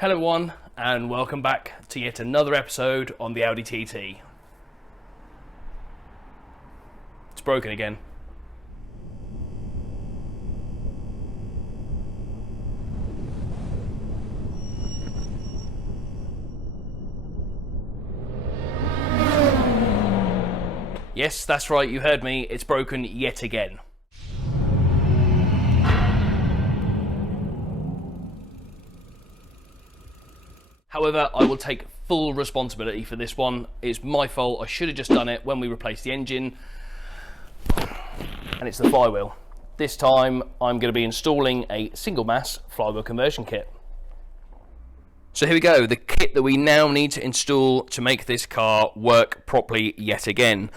Hello everyone, and welcome back to yet another episode on the Audi TT. It's broken again. Yes, that's right, you heard me, it's broken yet again. However, I will take full responsibility for this one. It's my fault. I should have just done it when we replaced the engine. And it's the flywheel. This time, I'm going to be installing a single mass flywheel conversion kit. So here we go, the kit that we now need to install to make this car work properly yet again.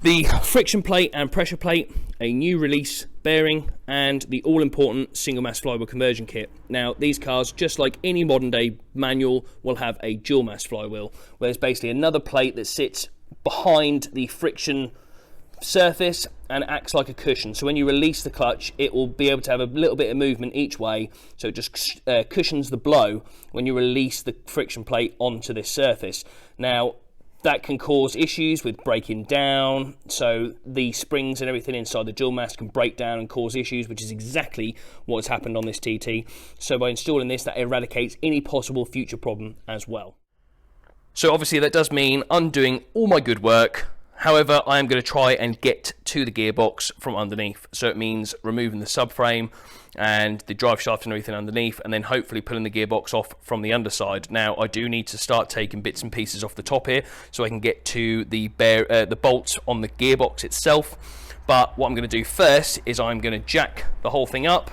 The friction plate and pressure plate, a new release bearing, and the all-important single mass flywheel conversion kit. Now, these cars, just like any modern day manual, will have a dual mass flywheel, where there's basically another plate that sits behind the friction surface and acts like a cushion. So when you release the clutch, it will be able to have a little bit of movement each way, so it just cushions the blow when you release the friction plate onto this surface. Now, that can cause issues with breaking down, so the springs and everything inside the dual mass can break down and cause issues, which is exactly what has happened on this TT. So by installing this, that eradicates any possible future problem as well. So obviously that does mean undoing all my good work. However, I am going to try and get to the gearbox from underneath. So it means removing the subframe and the drive shaft and everything underneath, and then hopefully pulling the gearbox off from the underside. Now, I do need to start taking bits and pieces off the top here so I can get to the bolts on the gearbox itself. But what I'm going to do first is I'm going to jack the whole thing up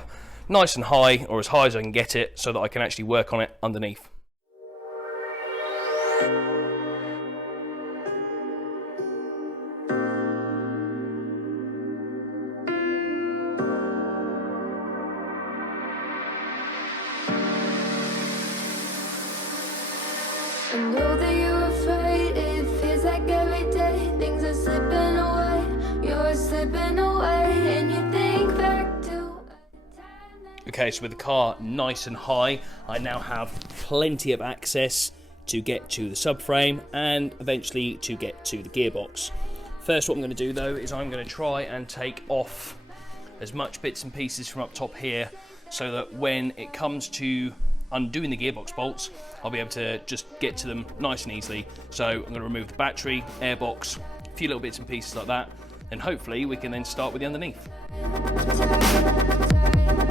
nice and high, or as high as I can get it, so that I can actually work on it underneath. I know that you're afraid, it feels like every day things are slipping away, you're slipping away, and you think back to a time that... Okay, so with the car nice and high, I now have plenty of access to get to the subframe and eventually to get to the gearbox. First, what I'm going to do though is I'm going to try and take off as much bits and pieces from up top here, so that when it comes to undoing the gearbox bolts, I'll be able to just get to them nice and easily. So I'm going to remove the battery, airbox, a few little bits and pieces like that, and hopefully we can then start with the underneath.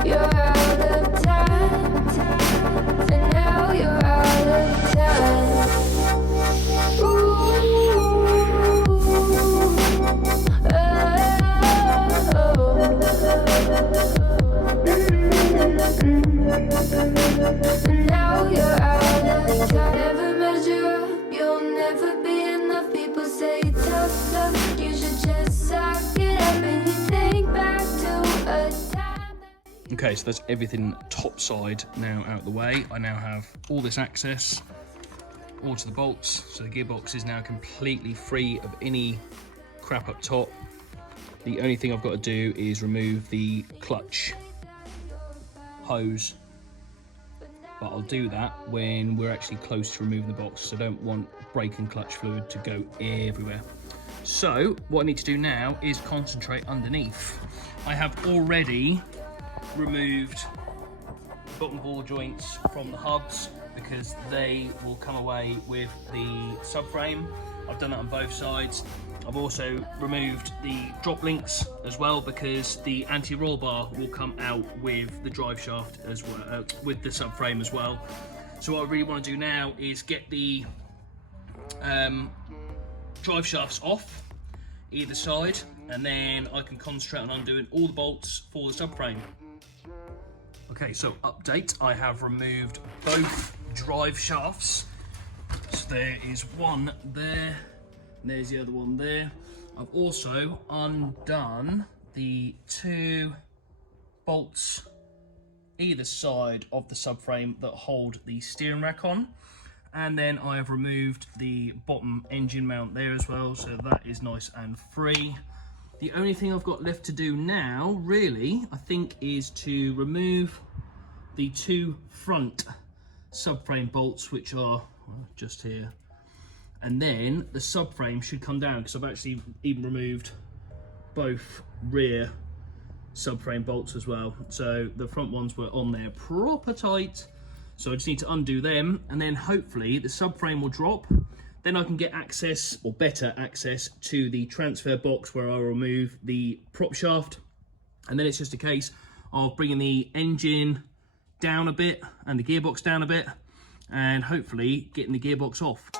You're out of time, and now you're out of time. Now you're out of time. Never measure up, you'll never be enough. People say tough love, you should just suck it up and you think back to a time. Okay, so that's everything top side now out of the way. I now have all this access, all to the bolts, so the gearbox is now completely free of any crap up top. The only thing I've got to do is remove the clutch hose, but I'll do that when we're actually close to removing the box, so I don't want brake and clutch fluid to go everywhere. So what I need to do now is concentrate underneath. I have already removed bottom ball joints from the hubs because they will come away with the subframe. I've done that on both sides. I've also removed the drop links as well because the anti-roll bar will come out with the drive shaft as well, with the subframe as well. So what I really want to do now is get the drive shafts off either side, and then I can concentrate on undoing all the bolts for the subframe. Okay, so update, I have removed both drive shafts. So there is one there, and there's the other one there. I've also undone the two bolts either side of the subframe that hold the steering rack on. And then I have removed the bottom engine mount there as well, so that is nice and free. The only thing I've got left to do now, really, I think, is to remove the two front subframe bolts, which are just here. And then the subframe should come down, because I've actually even removed both rear subframe bolts as well. So the front ones were on there proper tight. So I just need to undo them, and then hopefully the subframe will drop. Then I can get access, or better access, to the transfer box where I'll remove the prop shaft. And then it's just a case of bringing the engine down a bit and the gearbox down a bit, and hopefully getting the gearbox off.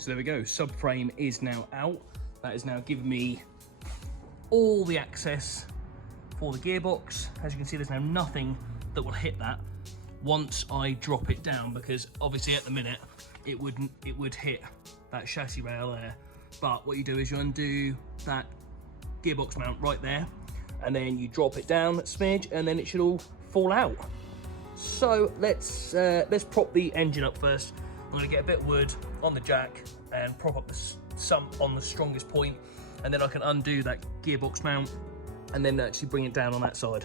So there we go, subframe is now out. That is now giving me all the access for the gearbox. As you can see, there's now nothing that will hit that once I drop it down, because obviously at the minute it would hit that chassis rail there. But what you do is you undo that gearbox mount right there, and then you drop it down a smidge, and then it should all fall out. So let's prop the engine up first. I'm going to get a bit of wood on the jack and prop up some on the strongest point, and then I can undo that gearbox mount and then actually bring it down on that side.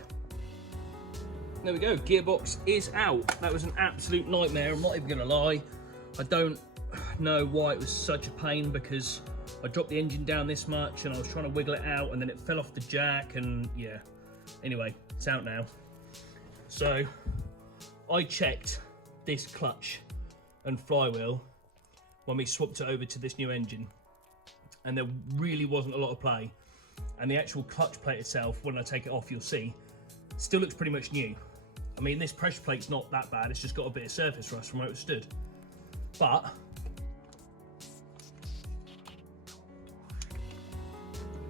There we go, gearbox is out. That was an absolute nightmare, I'm not even going to lie. I don't know why it was such a pain, because I dropped the engine down this much and I was trying to wiggle it out, and then it fell off the jack, and yeah. Anyway, it's out now. So I checked this clutch and flywheel when we swapped it over to this new engine, and there really wasn't a lot of play. And the actual clutch plate itself, when I take it off, you'll see, still looks pretty much new. I mean, this pressure plate's not that bad, it's just got a bit of surface rust from where it was stood. But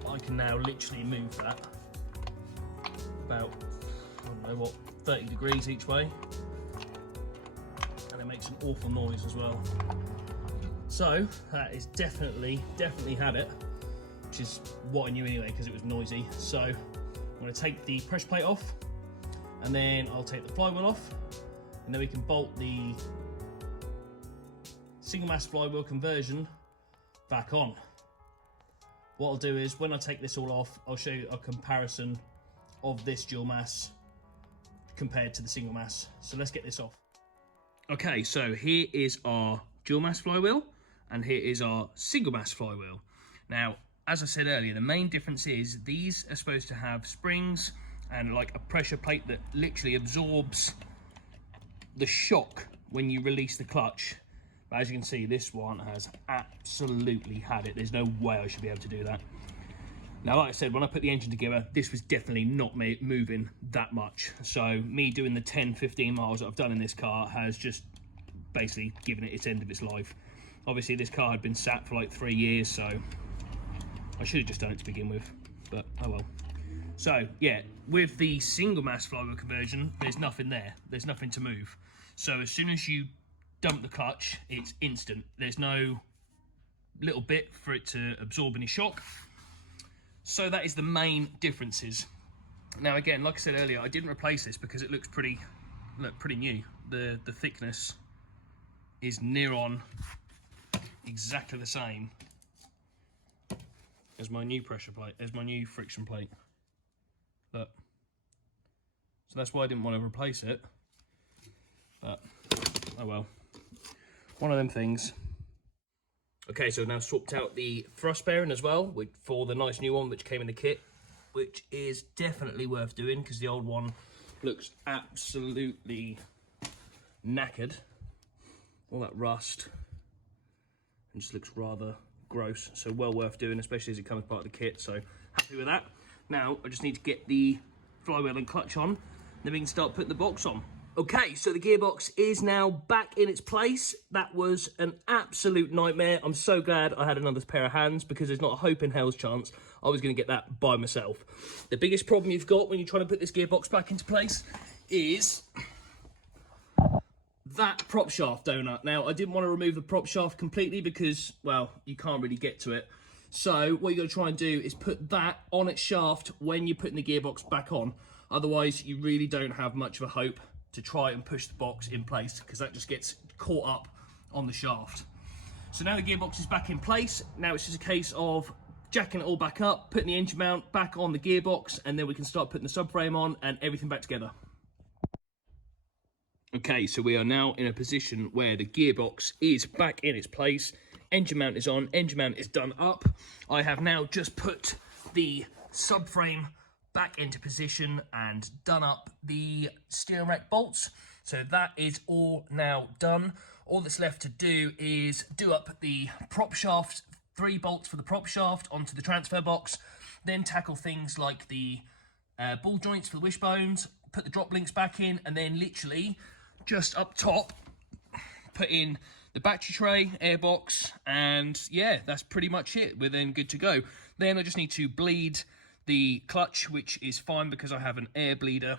I can now literally move that about, I don't know what, 30 degrees each way. And it makes an awful noise as well. So that is definitely had it, which is what I knew anyway, because it was noisy. So I'm going to take the pressure plate off, and then I'll take the flywheel off, and then we can bolt the single mass flywheel conversion back on. What I'll do is, when I take this all off, I'll show you a comparison of this dual mass compared to the single mass. So let's get this off. Okay, so here is our dual mass flywheel, and here is our single mass flywheel. Now, as I said earlier, the main difference is these are supposed to have springs and like a pressure plate that literally absorbs the shock when you release the clutch. But as you can see, this one has absolutely had it. There's no way I should be able to do that. Now, like I said, when I put the engine together, this was definitely not moving that much. So me doing the 10, 15 miles that I've done in this car has just basically given it its end of its life. Obviously, this car had been sat for like 3 years, so I should have just done it to begin with, but oh well. So yeah, with the single mass flywheel conversion, there's nothing there. There's nothing to move. So as soon as you dump the clutch, it's instant. There's no little bit for it to absorb any shock. So that is the main differences. Now again, like I said earlier, I didn't replace this because it looks pretty new. The thickness is near on exactly the same as my new pressure plate, as my new friction plate. Look. So that's why I didn't want to replace it. But oh well. One of them things. Okay, so I've now swapped out the thrust bearing as well for the nice new one which came in the kit, which is definitely worth doing because the old one looks absolutely knackered. All that rust, and just looks rather gross. So well worth doing, especially as it comes part of the kit. So happy with that. Now I just need to get the flywheel and clutch on, then we can start putting the box on. Okay, so the gearbox is now back in its place. That was an absolute nightmare. I'm so glad I had another pair of hands because there's not a hope in hell's chance I was going to get that by myself. The biggest problem you've got when you're trying to put this gearbox back into place is that prop shaft donut. Now, I didn't want to remove the prop shaft completely because, well, you can't really get to it. So what you're going to try and do is put that on its shaft when you're putting the gearbox back on. Otherwise, you really don't have much of a hope to try and push the box in place, because that just gets caught up on the shaft. So now the gearbox is back in place. Now it's just a case of jacking it all back up, putting the engine mount back on the gearbox, and then we can start putting the subframe on and everything back together. Okay, so we are now in a position where the gearbox is back in its place. Engine mount is on, engine mount is done up. I have now just put the subframe back into position and done up the steering rack bolts. So that is all now done. All that's left to do is do up the prop shaft, 3 bolts for the prop shaft onto the transfer box, then tackle things like the ball joints for the wishbones, put the drop links back in, and then literally just up top put in the battery tray, airbox, and yeah, that's pretty much it. We're then good to go. Then I just need to bleed the clutch, which is fine because I have an air bleeder,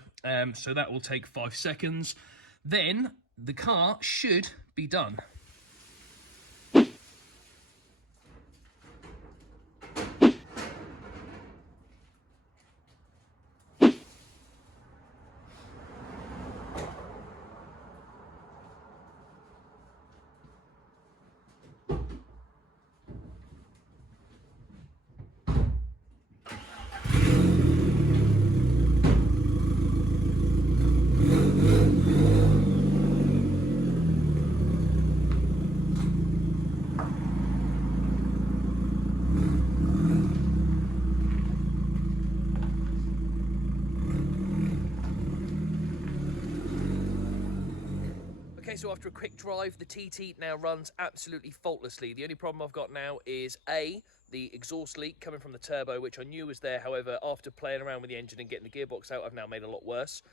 so that will take 5 seconds. Then the car should be done. Okay, so after a quick drive, the TT now runs absolutely faultlessly. The only problem I've got now is A, the exhaust leak coming from the turbo, which I knew was there. However, after playing around with the engine and getting the gearbox out, I've now made it a lot worse.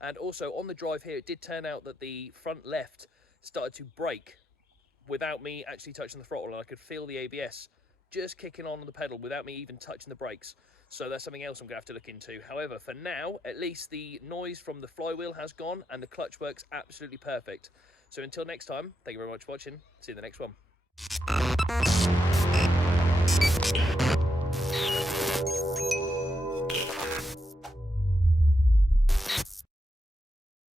And also on the drive here, it did turn out that the front left started to brake without me actually touching the throttle, and I could feel the ABS just kicking on the pedal without me even touching the brakes. So that's something else I'm going to have to look into. However, for now, at least the noise from the flywheel has gone and the clutch works absolutely perfect. So until next time, thank you very much for watching. See you in the next one.